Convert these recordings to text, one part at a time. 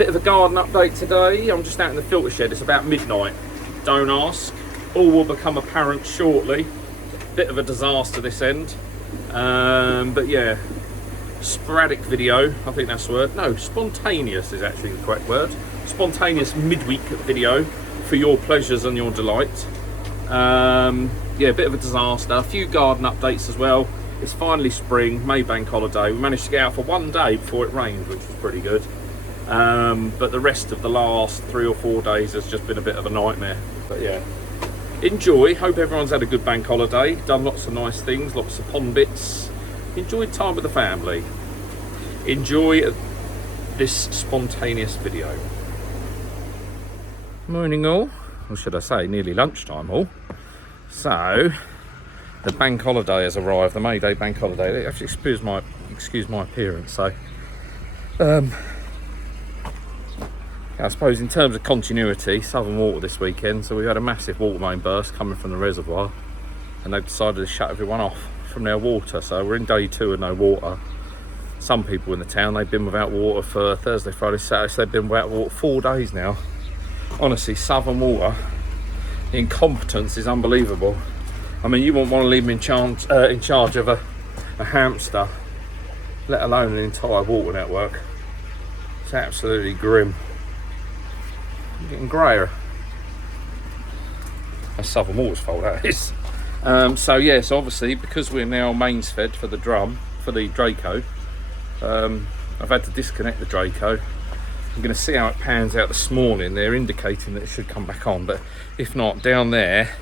Bit of a garden update today. I'm just out in the filter shed. It's about midnight. Don't ask. All will become apparent shortly. Bit of a disaster this end. But yeah, sporadic video. I think that's the word. No, spontaneous is actually the correct word. Spontaneous midweek video for your pleasures and your delight. Yeah, bit of a disaster. A few garden updates as well. It's finally spring, May bank holiday. We managed to get out for one day before it rained, which was pretty good. But the rest of the last 3 or 4 days has just been a bit of a nightmare. But yeah, enjoy. Hope everyone's had a good bank holiday, done lots of nice things, lots of pond bits, enjoyed time with the family. Enjoy this spontaneous video. Morning all, or should I say nearly lunchtime all. So the bank holiday has arrived, the May Day bank holiday. Actually, excuse my appearance. So I suppose in terms of continuity, Southern Water this weekend, so we've had a massive water main burst coming from the reservoir, and they've decided to shut everyone off from their water. So we're in day 2 of no water. Some people in the town, they've been without water for Thursday, Friday, Saturday, so they've been without water 4 days now. Honestly, Southern Water, the incompetence is unbelievable. I mean, you wouldn't want to leave them in charge of a hamster, let alone an entire water network. It's absolutely grim. Getting greyer. That's Southern Water's fault, that is. So yes, obviously, because we're now mains fed for the Draco, I've had to disconnect the Draco. I'm going to see how it pans out this morning. They're indicating that it should come back on, but if not, down there,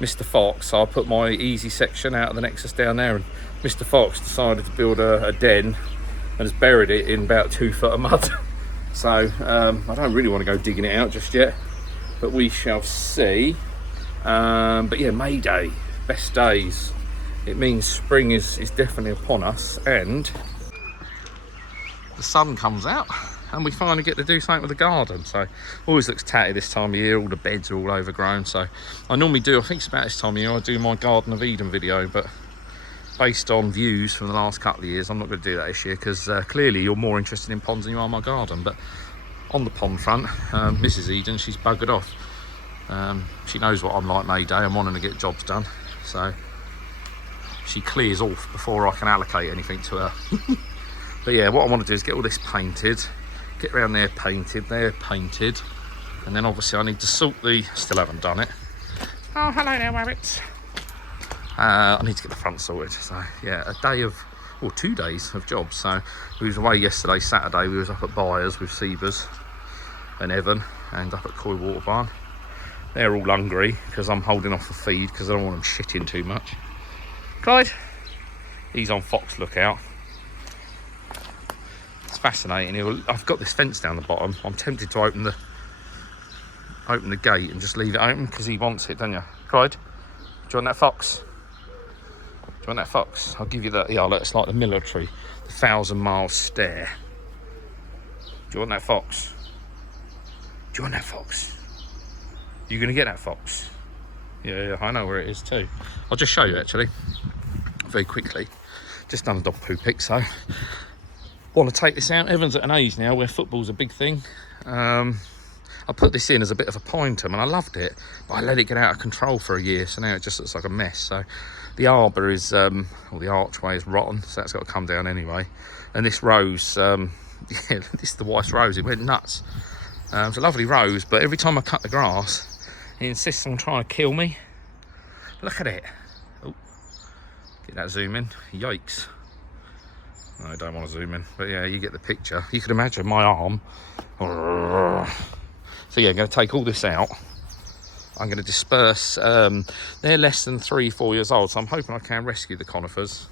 Mr. Fox, I'll put my easy section out of the Nexus down there, and Mr. Fox decided to build a den and has buried it in about 2 foot of mud. So I don't really want to go digging it out just yet, but we shall see. But yeah, May Day, best days. It means spring is definitely upon us, and the sun comes out and we finally get to do something with the garden. So always looks tatty this time of year, all the beds are all overgrown. So I normally do, I think it's about this time of year, I do my Garden of Eden video, but based on views from the last couple of years, I'm not going to do that this year, because clearly you're more interested in ponds than you are my garden. But on the pond front, Mrs. Eden, she's buggered off. She knows what I'm like May Day. I'm wanting to get jobs done, so she clears off before I can allocate anything to her. But yeah, what I want to do is get all this painted, get around there painted, and then obviously I need to salt still haven't done it. Oh, hello there, rabbits. I need to get the front sorted. So yeah, 2 days of jobs. So we was away yesterday, Saturday. We was up at Byers with Sebers and Evan, and up at Coy Water Barn. They're all hungry because I'm holding off the feed because I don't want them shitting too much. Clyde, he's on fox lookout. It's fascinating. I've got this fence down the bottom. I'm tempted to open the gate and just leave it open because he wants it, don't you, Clyde? Do you want that fox? Do you want that fox? I'll give you that. Yeah, look, it's like the military, the 1,000-mile stare. Do you want that fox? Do you want that fox? You gonna get that fox? Yeah, I know where it is too. I'll just show you actually, very quickly. Just done a dog poo pick, so want to take this out. Evan's at an age now where football's a big thing. I put this in as a bit of a pointer and I loved it, but I let it get out of control for a year, so now it just looks like a mess. So the arbour is, or the archway is rotten, so that's got to come down anyway. And this rose, yeah, this is the white rose, it went nuts. It's a lovely rose, but every time I cut the grass, it insists on trying to kill me. Look at it. Oh, get that zoom in. Yikes. No, I don't want to zoom in, but yeah, you get the picture. You can imagine my arm. So yeah, I'm going to take all this out. I'm going to disperse. They're less than 3-4 years old, so I'm hoping I can rescue the conifers.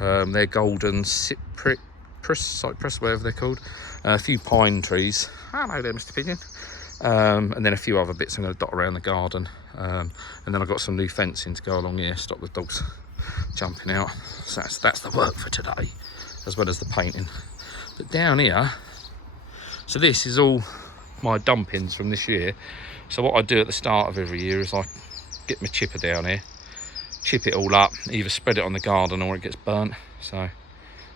They're golden cypress, whatever they're called. A few pine trees. Hello there, Mr. Pigeon. And then a few other bits I'm going to dot around the garden. And then I've got some new fencing to go along here, stop the dogs jumping out. So that's the work for today, as well as the painting. But down here, so this is all my dumpings from this year. So what I do at the start of every year is I get my chipper down here, chip it all up, either spread it on the garden or it gets burnt. So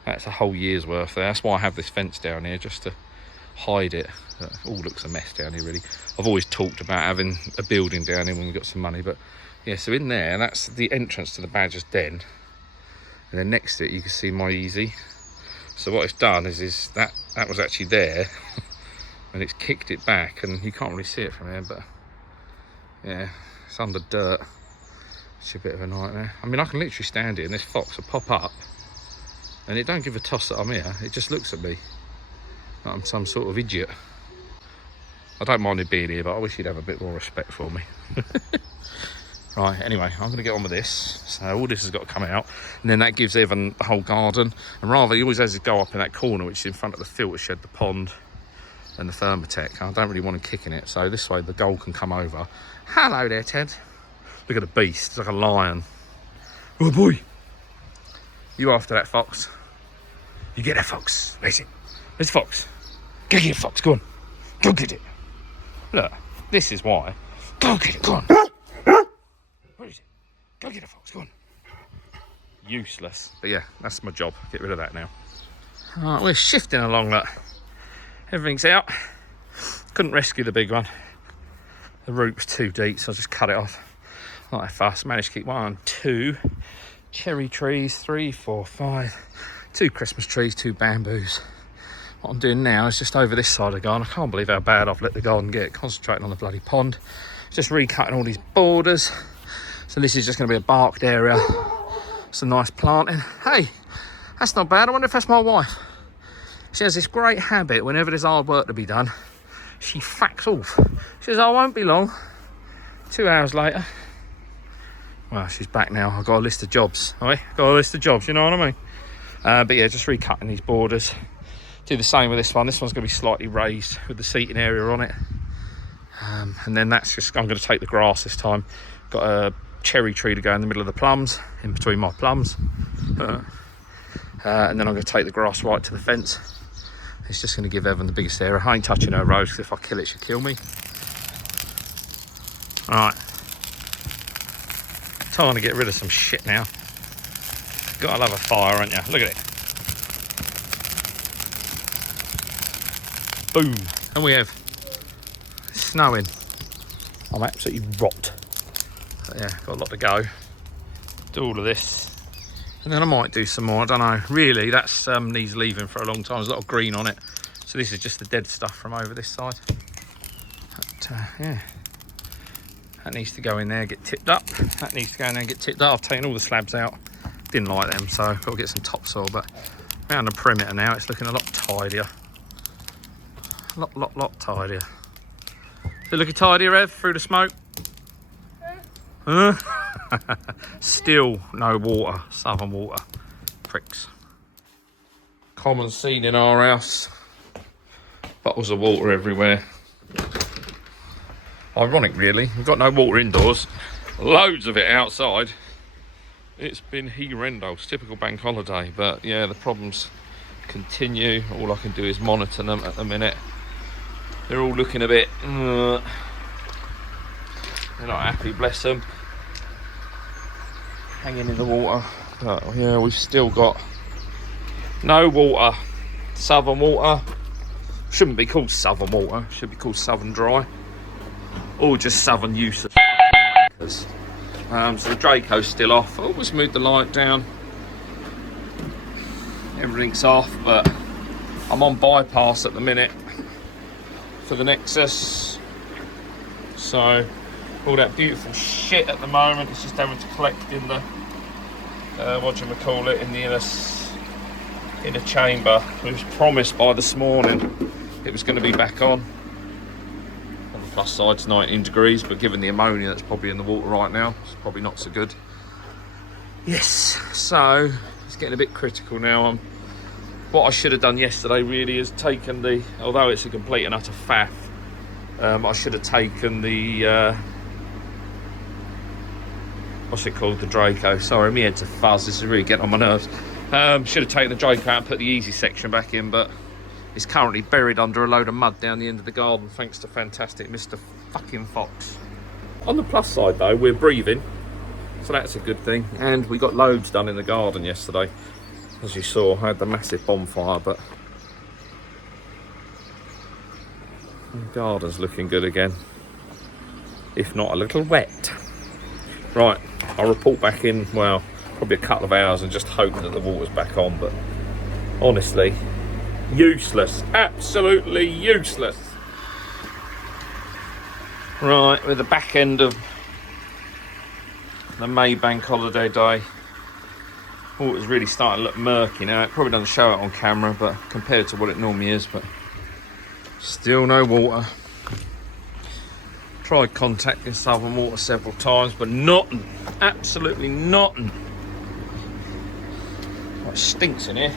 that's a whole year's worth there. That's why I have this fence down here, just to hide it. It all looks a mess down here, really. I've always talked about having a building down here when we've got some money, but yeah, so in there, that's the entrance to the badger's den. And then next to it, you can see my Easy. So what it's done is that was actually there, and it's kicked it back, and you can't really see it from here, but yeah, it's under dirt. It's a bit of a nightmare. I mean, I can literally stand here and this fox will pop up, and it don't give a toss that I'm here. It just looks at me like I'm some sort of idiot. I don't mind it being here, but I wish he'd have a bit more respect for me. Right, anyway, I'm going to get on with this. So all this has got to come out, and then that gives Evan the whole garden. And rather, he always has to go up in that corner, which is in front of the filter shed, the pond, and the Thermotech. I don't really want him kicking it, so this way the goal can come over. Hello there, Ted. Look at the beast, it's like a lion. Oh boy. You after that, fox? You get that, fox. Where's it? Where's the fox? Go get it, fox, go on. Go get it. Look, this is why. Go get it, go on. Where is it? Go get it, fox, go on. Useless. But yeah, that's my job. Get rid of that now. Alright, we're shifting along, look. Everything's out. Couldn't rescue the big one. The root was too deep, so I just cut it off. Not that fast. Managed to keep 1, 2 cherry trees, 3, 4, 5, 2 Christmas trees, 2 bamboos. What I'm doing now is just over this side of the garden. I can't believe how bad I've let the garden get. Concentrating on the bloody pond. Just recutting all these borders. So this is just going to be a barked area. Some nice planting. Hey, that's not bad. I wonder if that's my wife. She has this great habit whenever there's hard work to be done. She facks off. She says, I won't be long. 2 hours later. Well, she's back now. I've got a list of jobs. All right? Got a list of jobs, you know what I mean? But yeah, just recutting these borders. Do the same with this one. This one's going to be slightly raised with the seating area on it. And then that's just, I'm going to take the grass this time. Got a cherry tree to go in the middle of the plums, in between my plums. And then I'm going to take the grass right to the fence. It's just going to give Evan the biggest area. I ain't touching her rose, because if I kill it, she'll kill me. Alright. Time to get rid of some shit now. Gotta love a fire, aren't you? Look at it. Boom. And we have snowing. I'm absolutely rot. But yeah, got a lot to go. Do all of this. And then I might do some more, I don't know. Really, that's needs leaving for a long time. There's a lot of green on it. So this is just the dead stuff from over this side. But yeah. That needs to go in there, get tipped up. That needs to go in there and get tipped up. I've taken all the slabs out. Didn't like them, so I've got to get some topsoil. But around the perimeter now, it's looking a lot tidier. A lot tidier. Is it looking tidier, Ev, through the smoke? Huh? Still no water, southern water. Pricks. Common scene in our house. Bottles of water everywhere. Ironic, really. We've got no water indoors. Loads of it outside. It's been horrendous. Typical bank holiday. But yeah, the problems continue. All I can do is monitor them at the minute. They're all looking a bit... they're not happy, bless them. Hanging in the water. But yeah, we've still got no water. Southern water. Shouldn't be called southern water. Should be called southern dry. Or just southern use of so the Draco's still off. Oh, let's move the light down. Everything's off, but I'm on bypass at the minute for the Nexus. So all that beautiful shit at the moment is just having to collect in the whatchamacallit, in the inner chamber. It was promised by this morning it was going to be back on. On the plus side, it's 19 degrees, but given the ammonia that's probably in the water right now, it's probably not so good. Yes, so it's getting a bit critical now. What I should have done yesterday really is taken the, although it's a complete and utter faff, I should have taken the what's it called, the Draco. Sorry, my head's a fuzz, this is really getting on my nerves. Should have taken the Draco out and put the easy section back in, but it's currently buried under a load of mud down the end of the garden, thanks to fantastic Mr. fucking Fox. On the plus side though, we're breathing, so that's a good thing. And we got loads done in the garden yesterday. As you saw, I had the massive bonfire, but The garden's looking good again, if not a little wet. Right, I'll report back in, well, probably a couple of hours and just hope that the water's back on, but honestly, useless, absolutely useless. Right, with the back end of the May Bank holiday day, water's really starting to look murky now. It probably doesn't show it on camera, but compared to what it normally is, but still no water. Tried contacting Southern Water several times, but nothing, absolutely nothing. Oh, it stinks in here.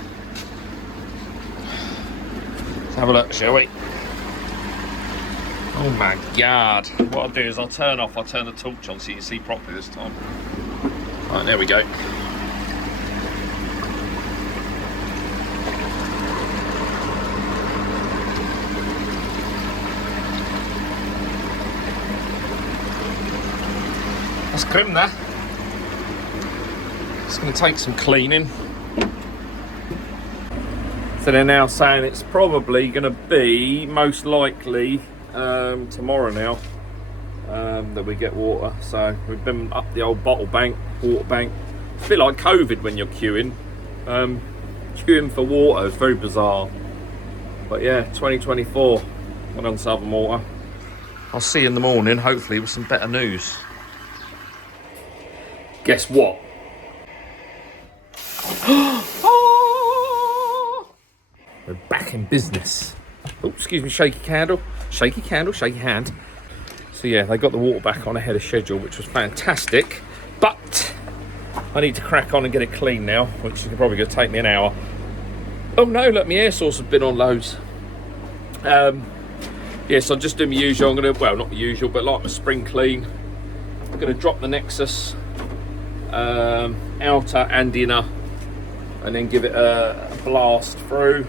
Let's have a look, shall we? Oh my God. What I'll do is I'll turn the torch on so you can see properly this time. Right, there we go. That's grim, that. It's going to take some cleaning. So they're now saying it's probably going to be, most likely, tomorrow now that we get water. So we've been up the old bottle bank, water bank. It's a bit like COVID when you're queuing. Queuing for water is very bizarre. But yeah, 2024, went on Southern Water. I'll see you in the morning, hopefully with some better news. Guess what? We're back in business. Oh, excuse me, shaky candle, shaky hand. So yeah, they got the water back on ahead of schedule, which was fantastic. But I need to crack on and get it clean now, which is probably going to take me an hour. Oh no, look, my air source has been on loads. Yes, I'll just do my usual. I'm going to, well, not the usual, but like my spring clean. I'm going to drop the Nexus outer and inner, and then give it a blast through,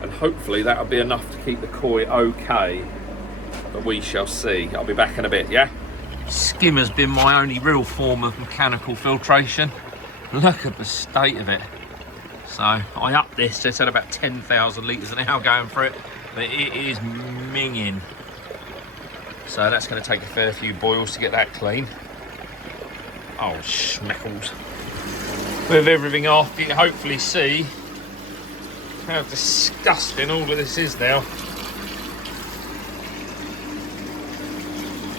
and hopefully that'll be enough to keep the koi okay, but we shall see. I'll be back in a bit. Yeah, skim has been my only real form of mechanical filtration. Look at the state of it. So I upped this, it's at about 10,000 litres an hour going for it, but it is minging, so that's going to take a fair few boils to get that clean. Oh, schmeckles. With everything off, you can hopefully see how disgusting all of this is now.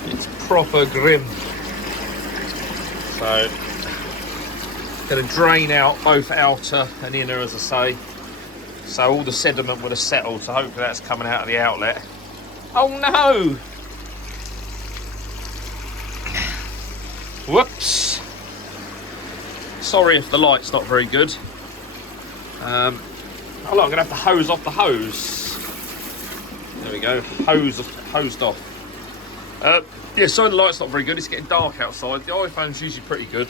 It's proper grim. So, going to drain out both outer and inner, as I say. So all the sediment would have settled, so hopefully that's coming out of the outlet. Oh no! Whoops. Sorry if the light's not very good. Oh look, I'm gonna have to hose off the hose. There we go, hosed off. Yeah, sorry the light's not very good, it's getting dark outside. The iPhone's usually pretty good,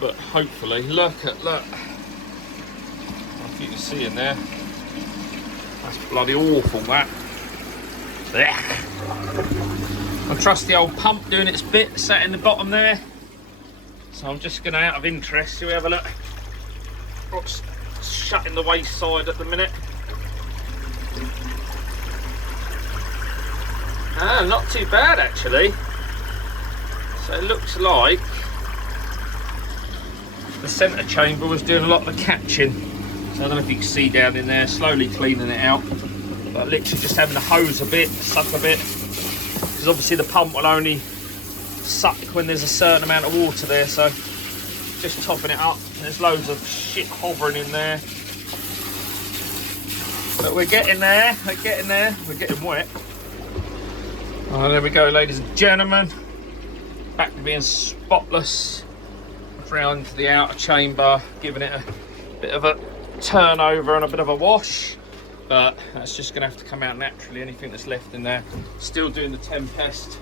but hopefully, look. I don't know if you can see in there. That's bloody awful, that. I trust the old pump doing its bit, sat in the bottom there. So I'm just going to, out of interest, shall we have a look? What's shutting the waste side at the minute? Ah, not too bad actually. So it looks like the centre chamber was doing a lot of the catching. So I don't know if you can see down in there, slowly cleaning it out. But literally just having to hose a bit, suck a bit. Because obviously the pump will only suck when there's a certain amount of water there, so just topping it up. There's loads of shit hovering in there, but we're getting there, we're getting wet. Oh, there we go, ladies and gentlemen, back to being spotless. Round to the outer chamber, giving it a bit of a turnover and a bit of a wash, but that's just gonna have to come out naturally, anything that's left in there. Still doing the Tempest.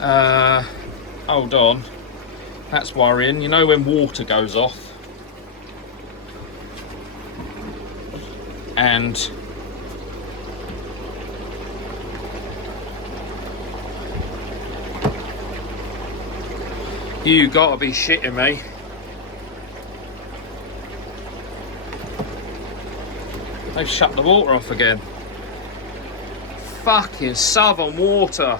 Hold on, that's worrying. You know when water goes off and you gotta be shitting me. They've shut the water off again. fucking Southern Water.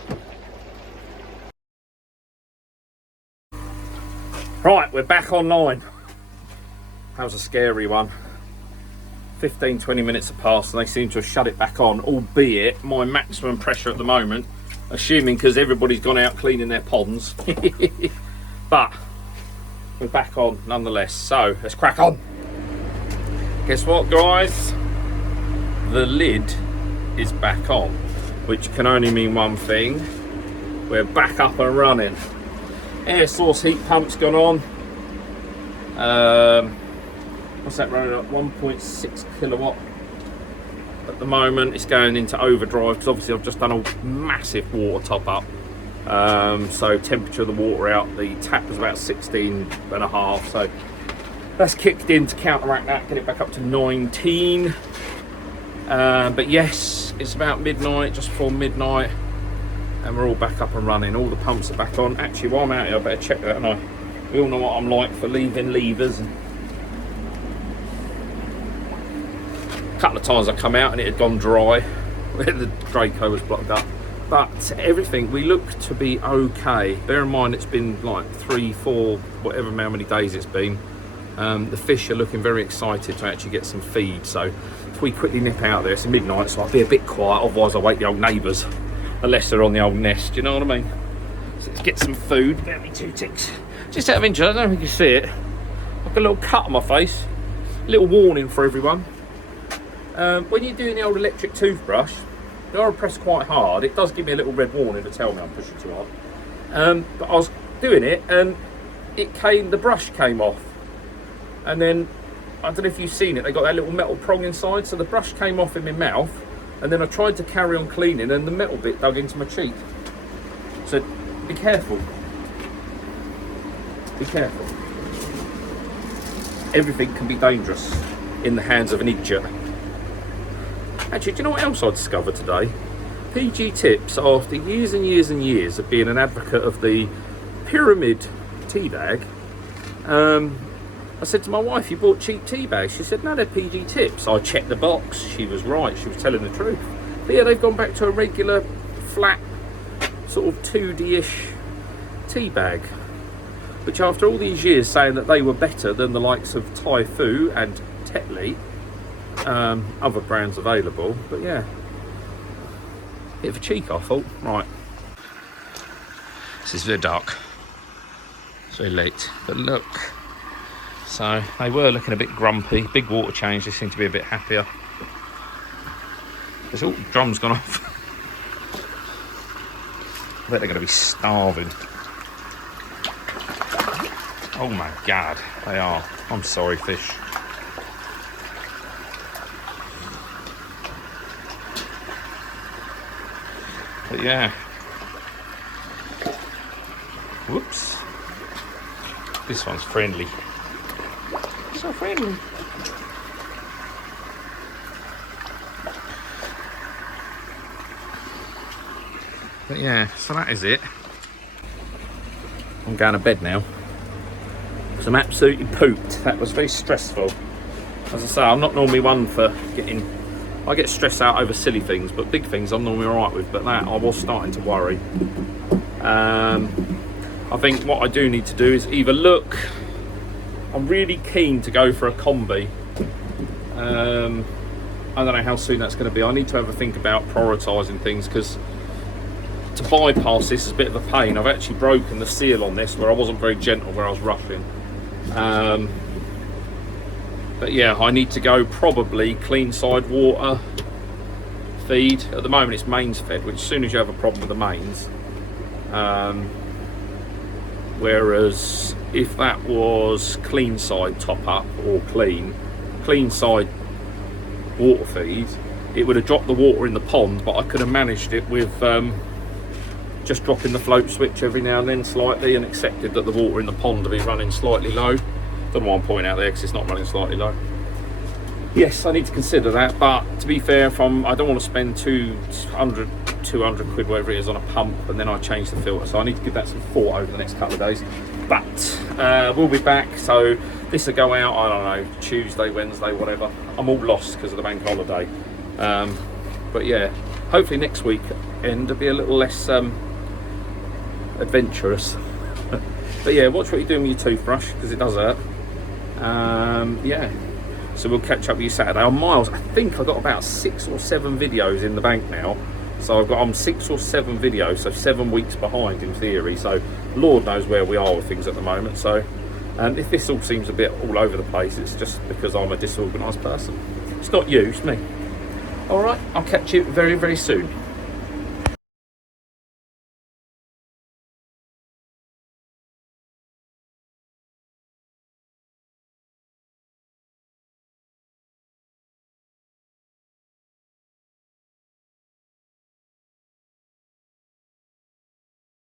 Right, we're back online. That was a scary one. 15-20 minutes have passed and they seem to have shut it back on, albeit my maximum pressure at the moment, assuming because everybody's gone out cleaning their ponds. But we're back on nonetheless, so let's crack on. Guess what, guys? The lid is back on, which can only mean one thing: we're back up and running. Air source heat pump's gone on. What's that running at? 1.6 kilowatt at the moment. It's going into overdrive because obviously I've just done a massive water top up. So temperature of the water out, the tap was about 16.5, so that's kicked in to counteract that, get it back up to 19. But yes, it's about midnight, just before midnight, and we're all back up and running. All the pumps are back on. Actually, while I'm out here, I better check that, and we all know what I'm like for leaving levers. A couple of times I come out and it had gone dry, where the Draco was blocked up. But everything, we look to be okay. Bear in mind it's been like 3-4, whatever how many days it's been. The fish are looking very excited to actually get some feed, so if we quickly nip out there, it's midnight, so I'll be a bit quiet, otherwise I'll wake the old neighbours, unless they're on the old nest, you know what I mean? So let's get some food. Get me 2 ticks. Just out of interest, I don't think you can see it, I've got a little cut on my face, a little warning for everyone. When you're doing the old electric toothbrush, the I press quite hard, it does give me a little red warning to tell me I'm pushing too hard. But I was doing it and the brush came off. And then, I don't know if you've seen it, they got that little metal prong inside, so the brush came off in my mouth, and then I tried to carry on cleaning and the metal bit dug into my cheek. So be careful. Be careful. Everything can be dangerous in the hands of an idiot. Actually, do you know what else I discovered today? PG Tips, after years and years and years of being an advocate of the pyramid tea bag, I said to my wife, you bought cheap tea bags? She said, no, they're PG Tips. I checked the box. She was right. She was telling the truth. But yeah, they've gone back to a regular, flat, sort of 2D-ish tea bag. Which after all these years saying that they were better than the likes of Tai Fu and Tetley, other brands available, but yeah, bit of a cheek I thought. Right, this is very dark, it's very late, but look, so they were looking a bit grumpy. Big water change, they seem to be a bit happier. There's all the drum's gone off. I bet they're going to be starving. Oh my god, they are. I'm sorry, fish. But yeah, whoops, this one's friendly, so friendly. But yeah, so that is it. I'm going to bed now because I'm absolutely pooped. That was very stressful. As I say, I'm not normally one for getting, I get stressed out over silly things, but big things I'm normally alright with, but that I was starting to worry. I think what I do need to do is either look, I'm really keen to go for a combi. I don't know how soon that's going to be. I need to have a think about prioritising things, because to bypass this is a bit of a pain. I've actually broken the seal on this where I wasn't very gentle where I was rushing. But yeah, I need to go probably clean side water feed. At the moment it's mains fed, which as soon as you have a problem with the mains, whereas if that was clean side top up or clean side water feed, it would have dropped the water in the pond, but I could have managed it with just dropping the float switch every now and then slightly, and accepted that the water in the pond will be running slightly low. Don't know why I'm pointing out there, because it's not running slightly low. Yes, I need to consider that, but to be fair, I don't want to spend 200 quid, whatever it is, on a pump, and then I change the filter. So I need to give that some thought over the next couple of days. But we'll be back, so this will go out, I don't know, Tuesday, Wednesday, whatever. I'm all lost because of the bank holiday. But yeah, hopefully next week end will be a little less adventurous. But yeah, watch what you're doing with your toothbrush, because it does hurt. Yeah, so we'll catch up with you Saturday. On Miles, I think I've got about 6 or 7 videos in the bank now. So I've got on 6 or 7 videos, so 7 weeks behind in theory. So Lord knows where we are with things at the moment. So if this all seems a bit all over the place, it's just because I'm a disorganised person. It's not you, it's me. All right, I'll catch you very, very soon.